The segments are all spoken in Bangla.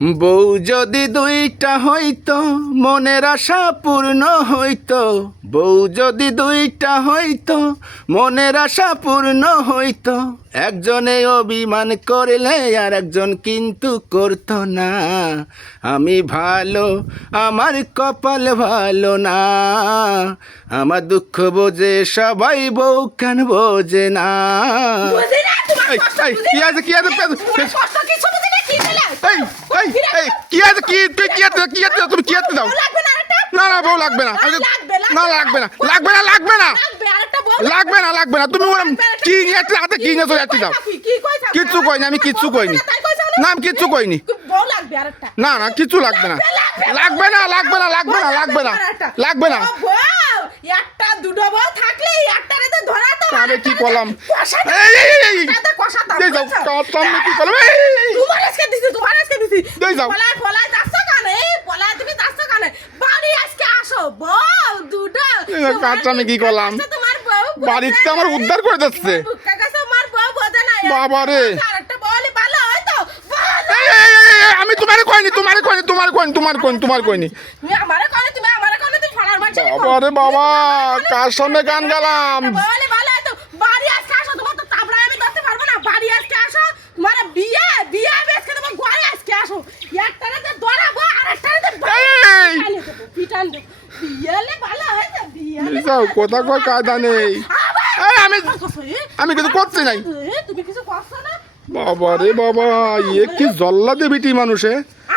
বউ যদি দুইটা হইতো মনের আশা পূর্ণ হইতো, বউ যদি দুইটা হইতো মনের আশা পূর্ণ হইতো। একজনে অভিমান করলে আর একজন কিন্তু করতো না। আমি ভালো, আমার কপাল ভালো না। আমার দুঃখ বোঝে সবাই, বউ কেন বোঝে না? কি আছে কি আছে তুমি কি দাও? না না বউ লাগবে না, না লাগবে না, লাগবে না, লাগবে না, লাগবে না, লাগবে না। তুমি কি নিয়ে হাতে কি নিয়ে চলে যাচ্ছি দাও? কিচ্ছু কইনি, আমি কিচ্ছু কইনি, না আমি কিচ্ছু কইনি। না না কিচ্ছু লাগবে না, লাগবে না, লাগবে না, লাগবে না, লাগবে না, লাগবে না। একটা দুটো বউ থাকলে একটারে তো ধরাতো। আরে কি করলাম? কি করলাম? তোমার আজকে দিছি, তোমার আজকে দিছি। যাও পলায় পলায় যাচ্ছ কেন? এই পলায় তুমি যাচ্ছ কেন? বাড়ি আজকে আসো, বউ দুটো। আমি কি করলাম? তোমার বউ বাড়িতে আমার উদ্ধার করে দিচ্ছে। তোমার বউ বোঝে না। বাবা রে, আরেকটা বলে ভালো হয়তো। আমি তোমারে কইনি, তোমারে কইনি, তোমার কইনি, তোমার কইনি, তোমার কইনি। তুমি আমারে কইনি, তুমি আমারে কইনি, তুমি ফলার মাঝে। বাবা রে বাবা, কার সামনে গান গালাম? বলে ভালো হয়তো। বাড়ি আজকে আসো, তোমার তো তাবড়ায় আমি ধরতে পারবো না। বাড়ি আজকে আসো, তোমার বিয়ে বিয়ে আমি আজকে তোমার ঘরে আজকে আসো। একটারে তো ধরাবো, আরেকটারে তো পিটান দেব। বিয়েলে ভালো হয়তো, বিয়েলে যাও, কথা কয় কায়দা নেই। আমি কিছু করছি নাই। তুমি কিছু করছো না? বাবা রে বাবা, এ কি জল্লা দেবিটি মানুষে।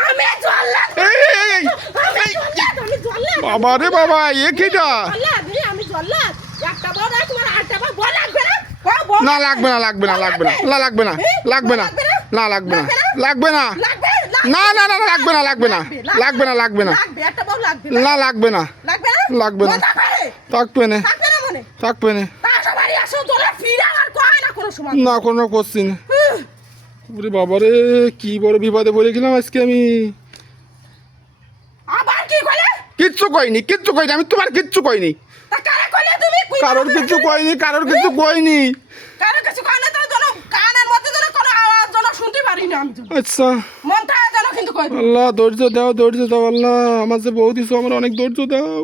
আমি জল্লাদ, আমি জল্লাদ। বাবা রে বাবা, এ কিটা? আমি জল্লাদ। একটা বড় তোমার আটটা বড় লাগবে না? না লাগবে না, লাগবে না, লাগবে না, না লাগবে না, লাগবে না, না লাগবে না, লাগবে না, না না না লাগবে না, লাগবে না, লাগবে না, লাগবে না, একটা বড় লাগবে না লাগবে না, লাগবে না, থাকবে না, থাকবে না, না কোনো কোশ্চিন। ওরে বাবা রে, কি বড় বিপদে পড়ে গেলাম আজকে আমি। কিচ্ছু কইনি, কিচ্ছু কইনি, আমি তোমার কিচ্ছু কইনি। কারোর কিছু কইনি, কারোর কিছু কইনি। আচ্ছা আল্লাহ ধৈর্য দাও, ধৈর্য দাও আল্লাহ। আমার যে বউ দিছো, আমার অনেক ধৈর্য দাও।